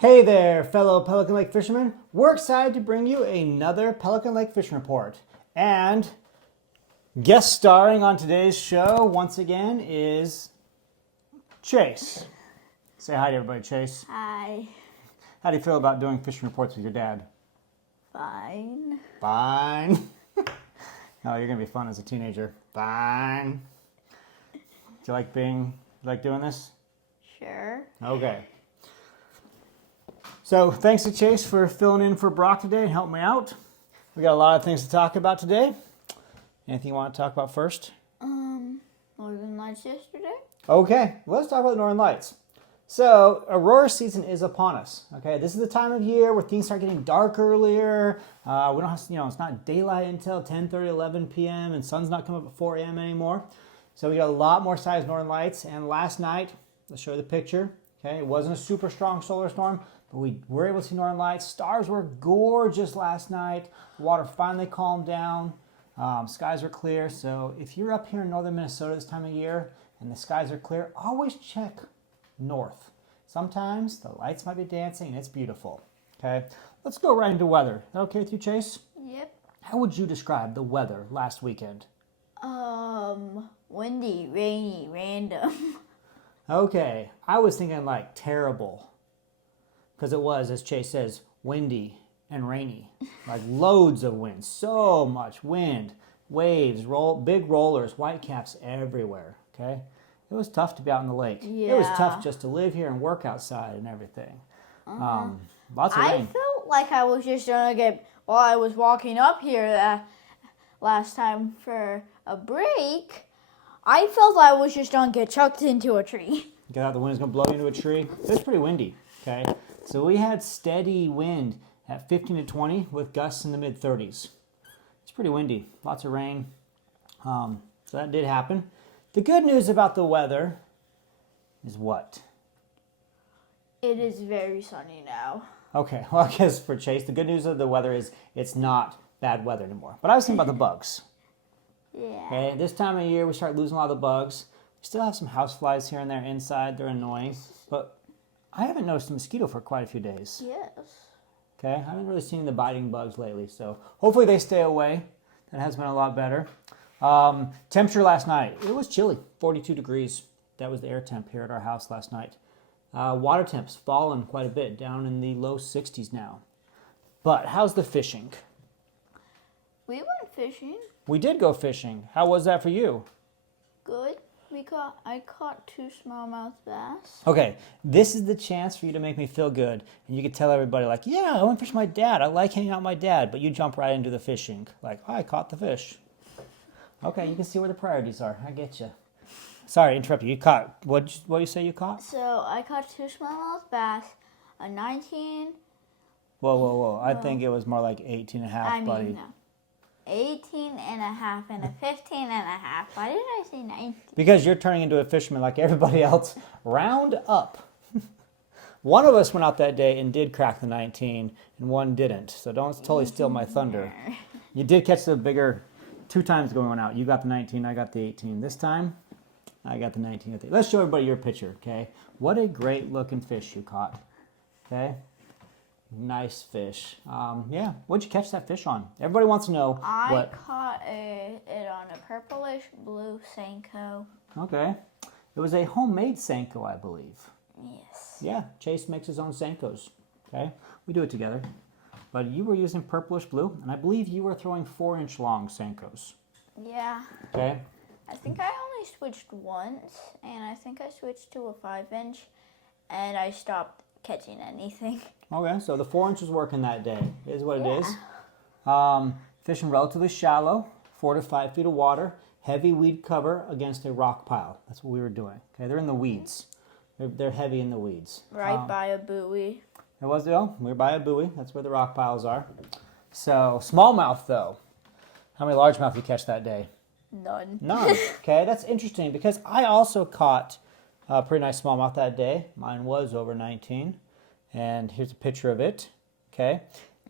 Hey there, fellow Pelican Lake fishermen. We're excited to bring you another Pelican Lake fishing report. And guest starring on today's show, once again, is Chase. Say hi to everybody, Chase. Hi. How do you feel about doing fishing reports with your dad? Fine. Fine. Oh, you're going to be fun as a teenager. Fine. Do you like doing this? Sure. Okay. So thanks to Chase for filling in for Brock today and helping me out. We got a lot of things to talk about today. Anything you want to talk about first? Northern Lights yesterday. Okay, let's talk about the Northern Lights. So aurora season is upon us. Okay, this is the time of year where things start getting dark earlier. We don't have, it's not daylight until 10:30, 11 p.m. and sun's not coming up at 4 a.m. anymore. So we got a lot more size Northern Lights. And last night, let's show you the picture. Okay, it wasn't a super strong solar storm, but we were able to see Northern Lights. Stars were gorgeous last night. The water finally calmed down. Skies are clear. So if you're up here in northern Minnesota this time of year and the skies are clear, always check north. Sometimes the lights might be dancing and it's beautiful. Okay, let's go right into weather. Is that okay with you, Chase? Yep. How would you describe the weather last weekend? Windy, rainy, random. Okay, I was thinking like terrible. Because it was, as Chase says, windy and rainy. Like loads of wind, so much wind, waves, big rollers, whitecaps everywhere. Okay, it was tough to be out in the lake. Yeah. It was tough just to live here and work outside and everything. Lots of I rain. felt like I was just gonna while I was walking up here last time for a break, I felt I was just gonna get chucked into a tree. Get out, the wind is going to blow you into a tree. It was pretty windy. Okay, so we had steady wind at 15 to 20 with gusts in the mid 30s. It's pretty windy, lots of rain. So that did happen. The good news about the weather is what? It is very sunny now. Okay, well, I guess for Chase, the good news of the weather is it's not bad weather anymore. But I was thinking about the bugs. Yeah. Okay, this time of year we start losing a lot of the bugs. We still have some houseflies here and there inside. They're annoying. But I haven't noticed a mosquito for quite a few days. Yes. Okay, I haven't really seen the biting bugs lately. So hopefully they stay away. That has been a lot better. Temperature last night, it was chilly, 42 degrees. That was the air temp here at our house last night. Water temps fallen quite a bit, down in the low 60s now. But how's the fishing? We went fishing. We did go fishing. How was that for you? Good. I caught 2 smallmouth bass. Okay, this is the chance for you to make me feel good. And you could tell everybody like, yeah, I went fishing with my dad. I like hanging out with my dad. But you jump right into the fishing. Like, oh, I caught the fish. Okay, you can see where the priorities are. I get you. Sorry to interrupt you. You caught, what you say you caught? So I caught 2 smallmouth bass, a 19. Whoa. I think it was more like 18 and a half, buddy. No. 18 and a half and a 15 and a half. Why did I say 19? Because you're turning into a fisherman like everybody else. Round up. One of us went out that day and did crack the 19, and one didn't. So don't totally steal my thunder. You did catch the bigger 2 times going out. You got the 19, I got the 18. This time, I got the 19. Let's show everybody your picture, okay? What a great looking fish you caught, okay? Nice fish. Yeah, what'd you catch that fish on? Everybody wants to know I caught it on a purplish blue Senko. Okay. It was a homemade Senko, I believe. Yes. Yeah, Chase makes his own Senkos. Okay, we do it together. But you were using purplish blue, and I believe you were throwing 4-inch long Senkos. Yeah. Okay. I think I only switched once, and I think I switched to a 5-inch, and I stopped catching anything. Okay, so the 4-inch was working that day, is what Yeah. it is. Fishing relatively shallow, 4 to 5 feet of water, heavy weed cover against a rock pile. That's what we were doing. Okay, they're in the weeds. They're heavy in the weeds. Right by a buoy. It was, we were by a buoy. That's where the rock piles are. So, smallmouth though. How many largemouth did you catch that day? None. None. Okay, that's interesting because I also caught a pretty nice smallmouth that day. Mine was over 19. And here's a picture of it. Okay.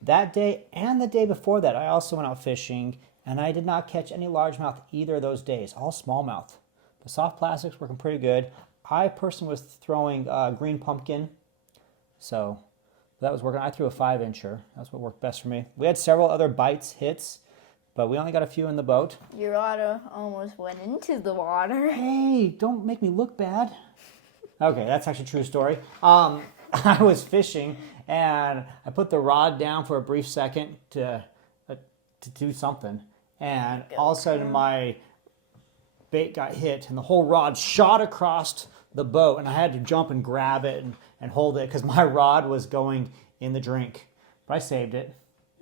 That day and the day before that, I also went out fishing and I did not catch any largemouth either of those days. All smallmouth. The soft plastics working pretty good. I personally was throwing green pumpkin. So That was working. I threw a 5-incher. That's what worked best for me. We had several other bites, hits, but we only got a few in the boat. Your rod almost went into the water. Hey, don't make me look bad. Okay, that's actually a true story. I was fishing and I put the rod down for a brief second to do something, and all of a sudden my bait got hit and the whole rod shot across the boat, and I had to jump and grab it and hold it because my rod was going in the drink. But I saved it.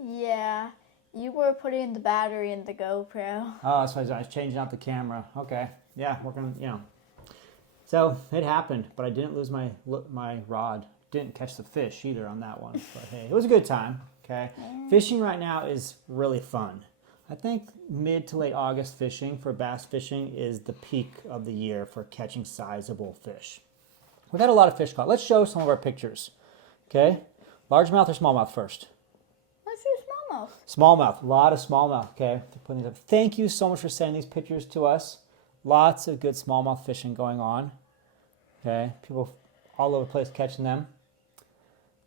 Yeah, you were putting the battery in the GoPro. Oh, that's why I was changing out the camera. Okay, yeah, So it happened, but I didn't lose my rod. Didn't catch the fish either on that one. But hey, it was a good time. Okay, fishing right now is really fun. I think mid to late August fishing for bass fishing is the peak of the year for catching sizable fish. We've had a lot of fish caught. Let's show some of our pictures. Okay, largemouth or smallmouth first? Let's do smallmouth. Smallmouth, a lot of smallmouth. Okay, putting these up. Thank you so much for sending these pictures to us. Lots of good smallmouth fishing going on. Okay, people all over the place catching them.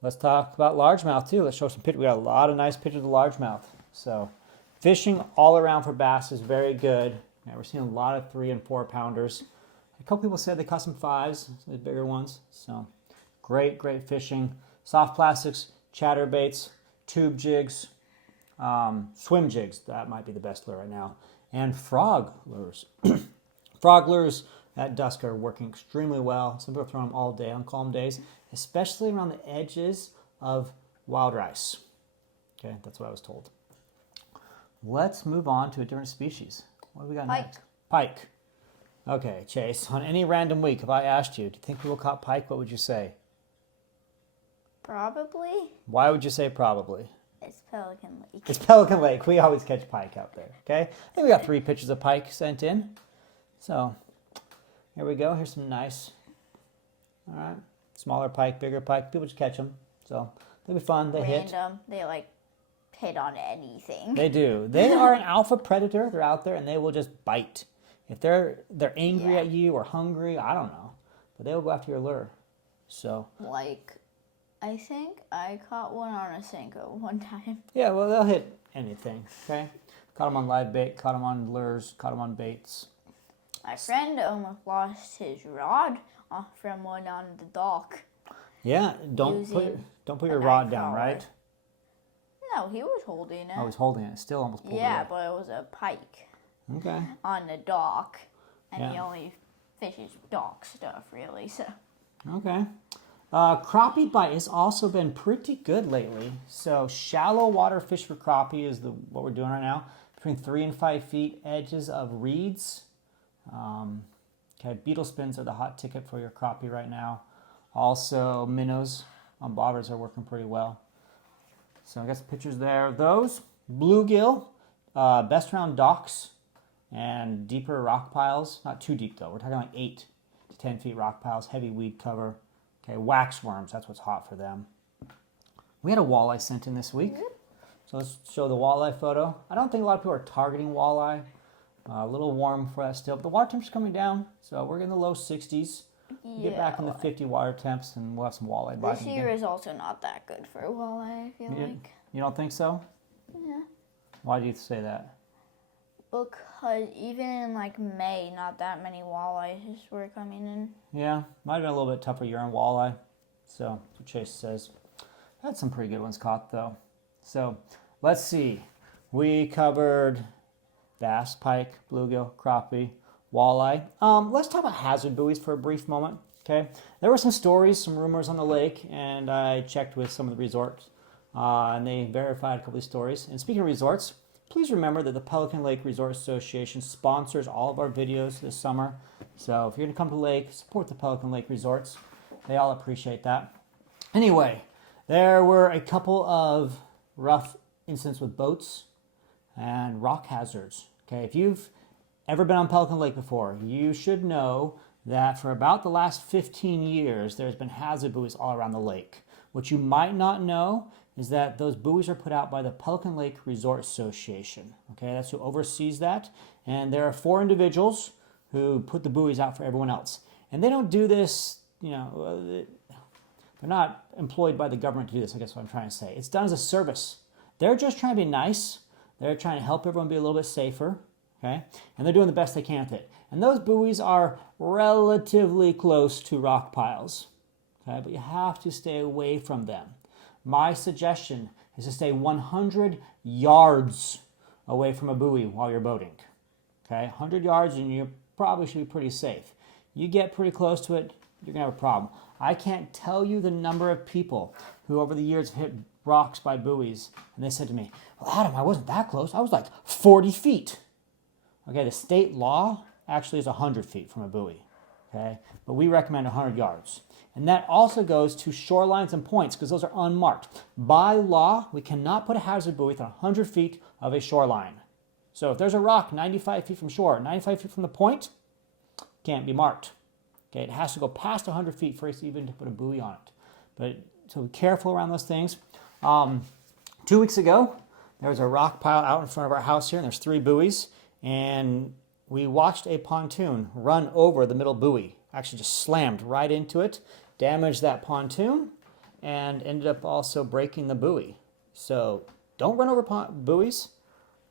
Let's talk about largemouth too. Let's show some pictures. We got a lot of nice pictures of largemouth. So fishing all around for bass is very good. Yeah, we're seeing a lot of 3 and 4 pounders. A couple people said they caught some 5s, the bigger ones. So great fishing. Soft plastics, chatterbaits, tube jigs, swim jigs. That might be the best lure right now. And frog lures. Frog lures at dusk are working extremely well. Some people throw them all day on calm days, especially around the edges of wild rice. Okay, that's what I was told. Let's move on to a different species. What do we got next? Pike. Okay, Chase, on any random week, if I asked you, do you think people caught pike, what would you say? Probably. Why would you say probably? It's Pelican Lake. It's Pelican Lake. We always catch pike out there, okay? I think we got 3 pictures of pike sent in. So, here we go. Here's some nice, all right, smaller pike, bigger pike. People just catch them. So, they'll be fun. They hit. Random. They hit on anything. They do. They are an alpha predator. They're out there and they will just bite. If they're angry at you or hungry, I don't know, but they will go after your lure. So I think I caught one on a Senko one time. yeah, well, they'll hit anything. Okay, caught them on live bait, caught them on lures, caught them on baits. My friend almost lost his rod from one on the dock. Yeah, don't put your rod down, right? No, he was holding it. I was holding it. Still almost pulled it Yeah, up. but it was a pike. Okay. On the dock, and he Yeah. only fishes dock stuff, really. So. Okay. Crappie bite has also been pretty good lately. So shallow water fish for crappie is what we're doing right now. Between 3 and 5 feet, edges of reeds. Okay, beetle spins are the hot ticket for your crappie right now. Also, minnows on bobbers are working pretty well. So I got some pictures there of those. Bluegill, best around docks and deeper rock piles. Not too deep though. We're talking like 8 to 10 feet rock piles, heavy weed cover. Okay, wax worms, that's what's hot for them. We had a walleye sent in this week. So let's show the walleye photo. I don't think a lot of people are targeting walleye. A little warm for that still, but the water temperature's coming down, so we're in the low 60s. Get back in the 50 water temps, and we'll have some walleye biting This year is also not that good for walleye, I feel like. You don't think so? Yeah. Why do you say that? Because even in May, not that many walleyes were coming in. Yeah, might have been a little bit tougher year on walleye. So, that's what Chase says. Had some pretty good ones caught, though. So, let's see. We covered bass, pike, bluegill, crappie, walleye. Let's talk about hazard buoys for a brief moment. Okay, there were some stories, some rumors on the lake, and I checked with some of the resorts, and they verified a couple of these stories. And speaking of resorts, please remember that the Pelican Lake Resort Association sponsors all of our videos this summer. So if you're going to come to the lake, support the Pelican Lake Resorts. They all appreciate that. Anyway, there were a couple of rough incidents with boats and rock hazards. Okay, if you've ever been on Pelican Lake before, you should know that for about the last 15 years, there's been hazard buoys all around the lake. What you might not know is that those buoys are put out by the Pelican Lake Resort Association. Okay, that's who oversees that. And there are 4 individuals who put the buoys out for everyone else. And they don't do this, They're not employed by the government to do this, I guess what I'm trying to say. It's done as a service. They're just trying to be nice. They're trying to help everyone be a little bit safer, okay? And they're doing the best they can with it. And those buoys are relatively close to rock piles, okay? But you have to stay away from them. My suggestion is to stay 100 yards away from a buoy while you're boating, okay? 100 yards and you probably should be pretty safe. You get pretty close to it, you're gonna have a problem. I can't tell you the number of people who over the years have hit rocks by buoys, and they said to me, well, Adam, I wasn't that close. I was like 40 feet. Okay, the state law actually is 100 feet from a buoy, okay? But we recommend 100 yards. And that also goes to shorelines and points because those are unmarked. By law, we cannot put a hazard buoy within 100 feet of a shoreline. So if there's a rock 95 feet from shore, 95 feet from the point, can't be marked. Okay, it has to go past 100 feet for us even to put a buoy on it. But so be careful around those things. 2 weeks ago, there was a rock pile out in front of our house here, and there's 3 buoys, and we watched a pontoon run over the middle buoy. Actually just slammed right into it, damaged that pontoon, and ended up also breaking the buoy. So don't run over buoys.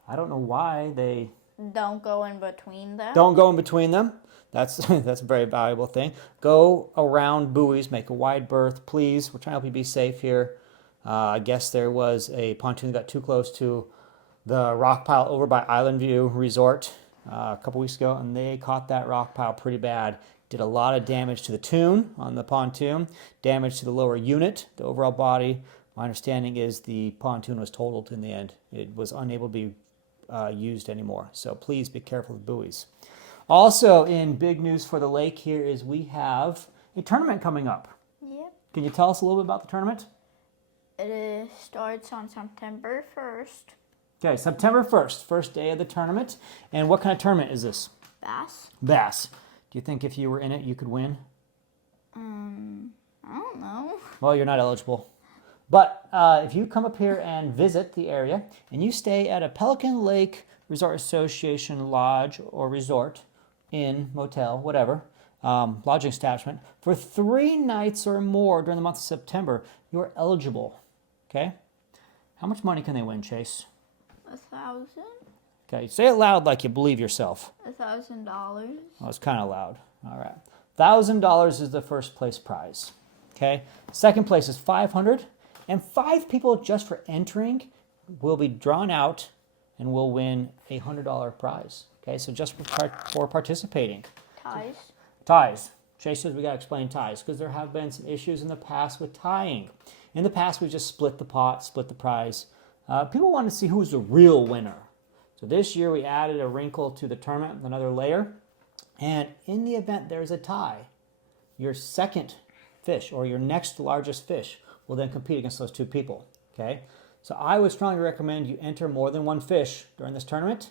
I don't know why they... Don't go in between them. Don't go in between them. That's a very valuable thing. Go around buoys, make a wide berth, please. We're trying to help you be safe here. I guess there was a pontoon that got too close to the rock pile over by Island View Resort a couple weeks ago, and they caught that rock pile pretty bad. Did a lot of damage to the tune on the pontoon, damage to the lower unit, the overall body. My understanding is the pontoon was totaled in the end. It was unable to be used anymore. So please be careful with buoys. Also, in big news for the lake here is we have a tournament coming up. Yep. Can you tell us a little bit about the tournament? It starts on September 1st. Okay, September 1st, first day of the tournament. And what kind of tournament is this? Bass. Bass. Do you think if you were in it, you could win? I don't know. Well, you're not eligible. But if you come up here and visit the area, and you stay at a Pelican Lake Resort Association lodge or resort, inn, motel, whatever, lodging establishment, for 3 nights or more during the month of September, you're eligible. Okay? How much money can they win, Chase? $1,000. Okay, say it loud like you believe yourself. $1,000. Oh, it's kind of loud. All right. $1,000 is the first place prize. Okay? Second place is $500, and 5 people just for entering will be drawn out and will win a $100 prize. Okay, so just for participating. Ties. Ties. Chase says we got to explain ties because there have been some issues in the past with tying. In the past, we just split the pot, split the prize. People want to see who's the real winner. So this year, we added a wrinkle to the tournament, another layer. And in the event there's a tie, your second fish or your next largest fish will then compete against those 2 people. Okay? So I would strongly recommend you enter more than 1 fish during this tournament.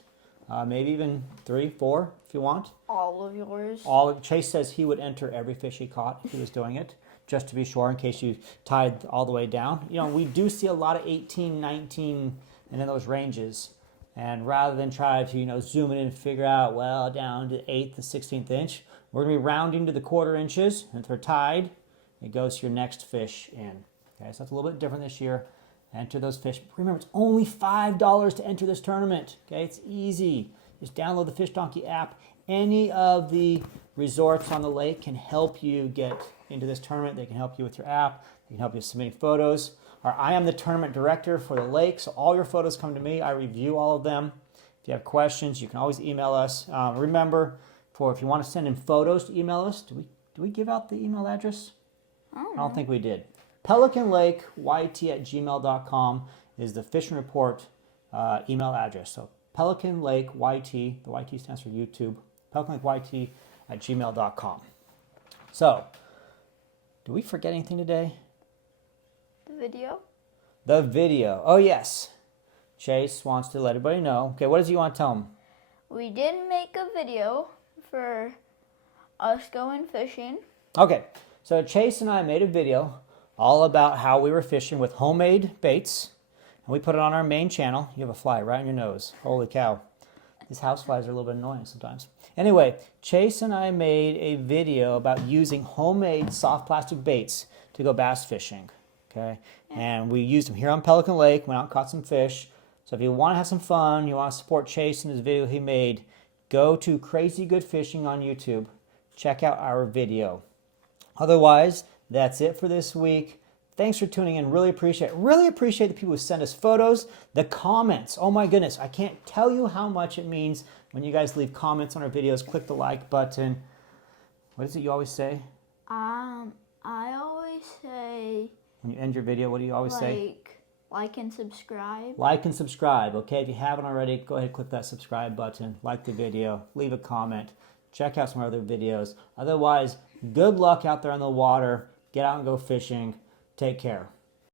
Maybe even 3, 4 if you want. All of yours. Chase says he would enter every fish he caught if he was doing it, just to be sure in case you tied all the way down. You know, we do see a lot of 18, 19, and in those ranges. And rather than try to, zoom in and figure out, well, down to 8th to 16th inch, we're going to be rounding to the 1/4 inches. And if they're tied, it goes to your next fish in. Okay, so that's a little bit different this year. Enter those fish. Remember, it's only $5 to enter this tournament. Okay, it's easy. Just download the Fish Donkey app. Any of the resorts on the lake can help you get into this tournament. They can help you with your app. They can help you submitting photos. I am the tournament director for the lake, so all your photos come to me. I review all of them. If you have questions, you can always email us. Remember, if you want to send in photos to email us, do we give out the email address? I don't think we did. pelicanlakeyt@gmail.com is the fishing report email address. So pelicanlakeyt, the YT stands for YouTube, pelicanlakeyt@gmail.com. So, did we forget anything today? Video. The video. Oh, yes. Chase wants to let everybody know. Okay, what does he want to tell them? We did make a video for us going fishing. Okay, so Chase and I made a video all about how we were fishing with homemade baits. And we put it on our main channel. You have a fly right on your nose. Holy cow. These house flies are a little bit annoying sometimes. Anyway, Chase and I made a video about using homemade soft plastic baits to go bass fishing. Okay, and we used them here on Pelican Lake. Went out and caught some fish. So if you want to have some fun, you want to support Chase in his video he made, go to Crazy Good Fishing on YouTube. Check out our video. Otherwise, that's it for this week. Thanks for tuning in. Really appreciate the people who send us photos, the comments. Oh my goodness, I can't tell you how much it means when you guys leave comments on our videos. Click the like button. What is it you always say? I always say, when you end your video, what do you always say? Like and subscribe. Like and subscribe. Okay, if you haven't already, go ahead and click that subscribe button. Like the video. Leave a comment. Check out some other videos. Otherwise, good luck out there on the water. Get out and go fishing. Take care.